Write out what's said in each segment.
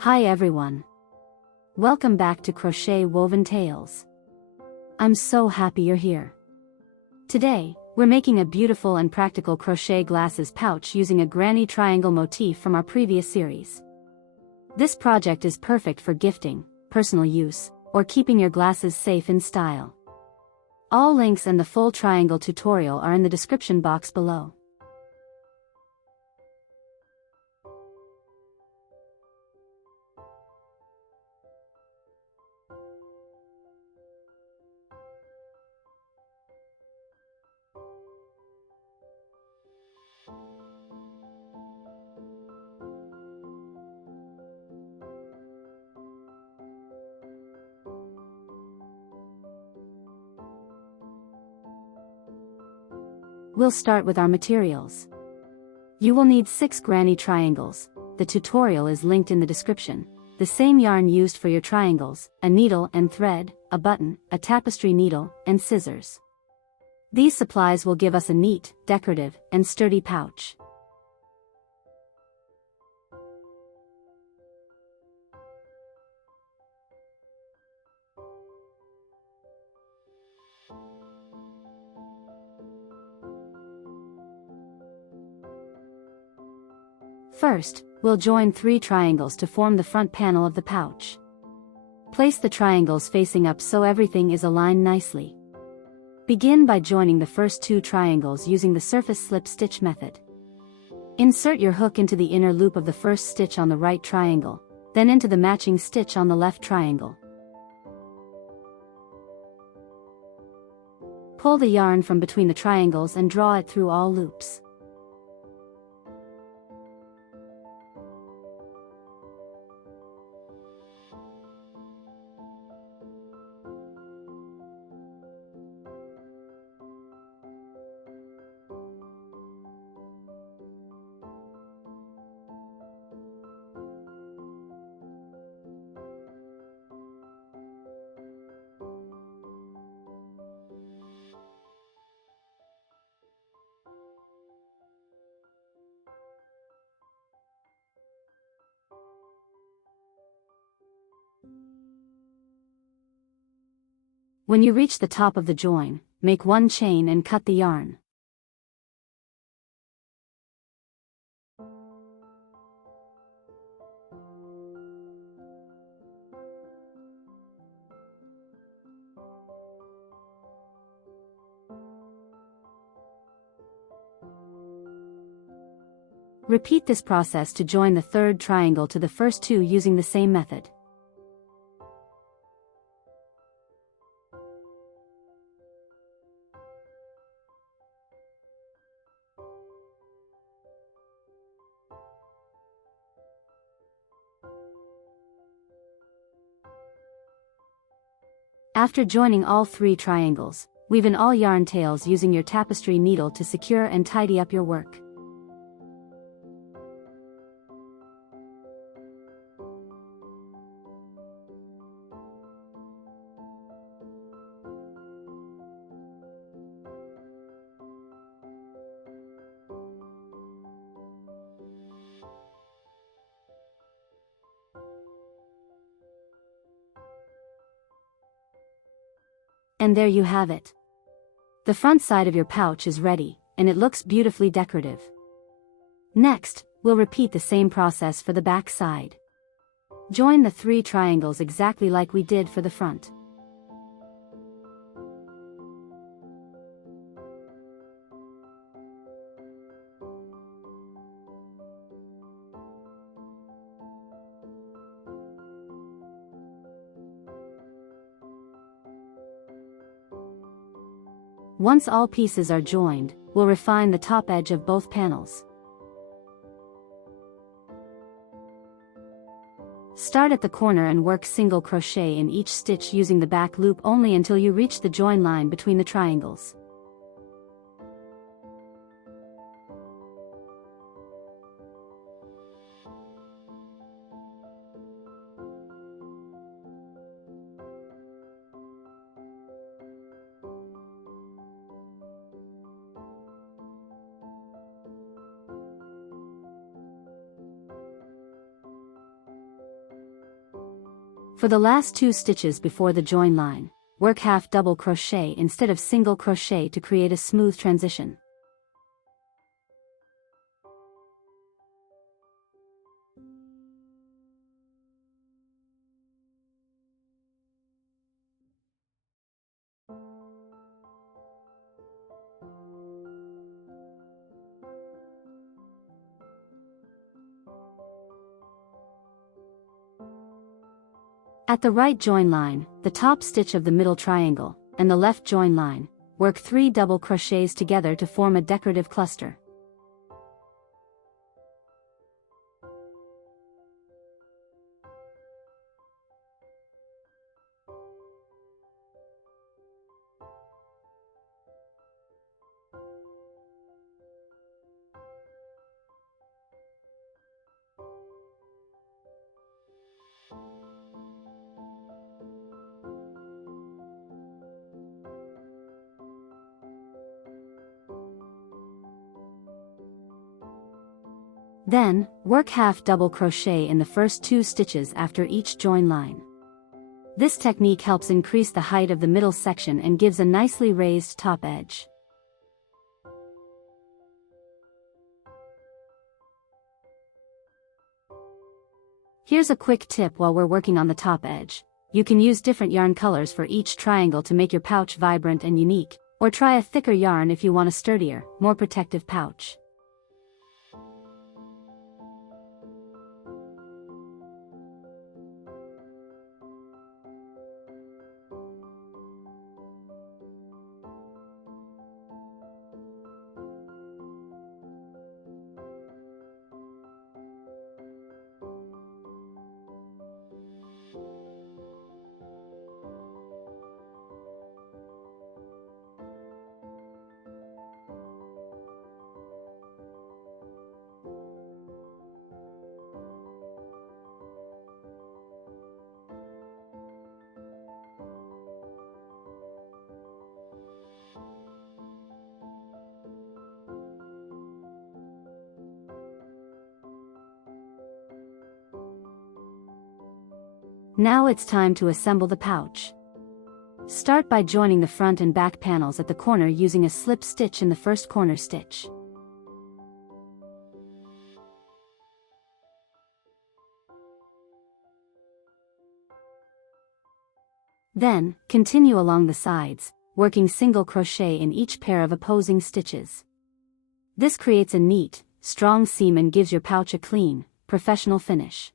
Hi everyone. Welcome back to Crochet Woven Tales. I'm so happy you're here. Today, we're making a beautiful and practical crochet glasses pouch using a granny triangle motif from our previous series. This project is perfect for gifting, personal use, or keeping your glasses safe in style. All links and the full triangle tutorial are in the description box below. We'll start with our materials. You will need 6 granny triangles. The tutorial is linked in the description. The same yarn used for your triangles, a needle and thread, a button, a tapestry needle, and scissors. These supplies will give us a neat, decorative, and sturdy pouch. First, we'll join 3 triangles to form the front panel of the pouch. Place the triangles facing up so everything is aligned nicely. Begin by joining the first 2 triangles using the surface slip stitch method. Insert your hook into the inner loop of the first stitch on the right triangle, then into the matching stitch on the left triangle. Pull the yarn from between the triangles and draw it through all loops. When you reach the top of the join, make 1 chain and cut the yarn. Repeat this process to join the 3rd triangle to the first 2 using the same method. After joining all 3 triangles, weave in all yarn tails using your tapestry needle to secure and tidy up your work. And there you have it. The front side of your pouch is ready, and it looks beautifully decorative. Next, we'll repeat the same process for the back side. Join the 3 triangles exactly like we did for the front. Once all pieces are joined, we'll refine the top edge of both panels. Start at the corner and work single crochet in each stitch using the back loop only until you reach the join line between the triangles. For the last 2 stitches before the join line, work half double crochet instead of single crochet to create a smooth transition. At the right join line, the top stitch of the middle triangle, and the left join line, work 3 double crochets together to form a decorative cluster. Then, work half double crochet in the first 2 stitches after each join line. This technique helps increase the height of the middle section and gives a nicely raised top edge. Here's a quick tip while we're working on the top edge. You can use different yarn colors for each triangle to make your pouch vibrant and unique, or try a thicker yarn if you want a sturdier, more protective pouch. Now it's time to assemble the pouch. Start by joining the front and back panels at the corner using a slip stitch in the first corner stitch. Then, continue along the sides, working single crochet in each pair of opposing stitches. This creates a neat, strong seam and gives your pouch a clean, professional finish.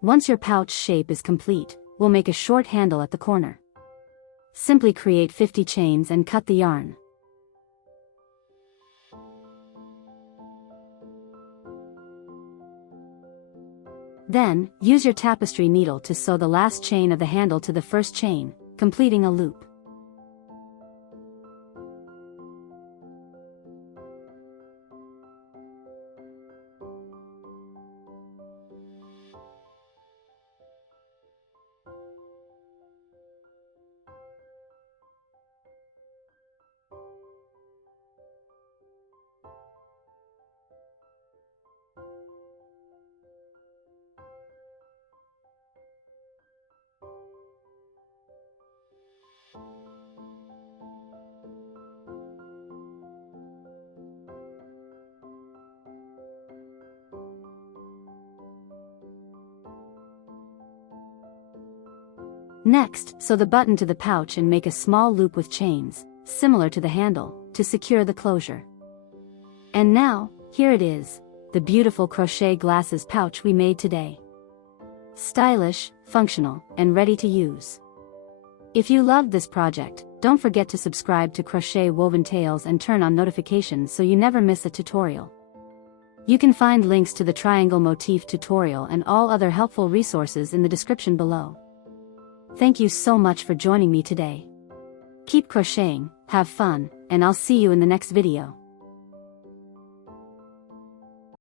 Once your pouch shape is complete, we'll make a short handle at the corner. Simply create 50 chains and cut the yarn. Then, use your tapestry needle to sew the last chain of the handle to the first chain, completing a loop. Next, sew the button to the pouch and make a small loop with chains, similar to the handle, to secure the closure. And now, here it is, the beautiful crochet glasses pouch we made today. Stylish, functional, and ready to use. If you loved this project, don't forget to subscribe to Crochet Woven Tales and turn on notifications so you never miss a tutorial. You can find links to the triangle motif tutorial and all other helpful resources in the description below. Thank you so much for joining me today. Keep crocheting, have fun, and I'll see you in the next video.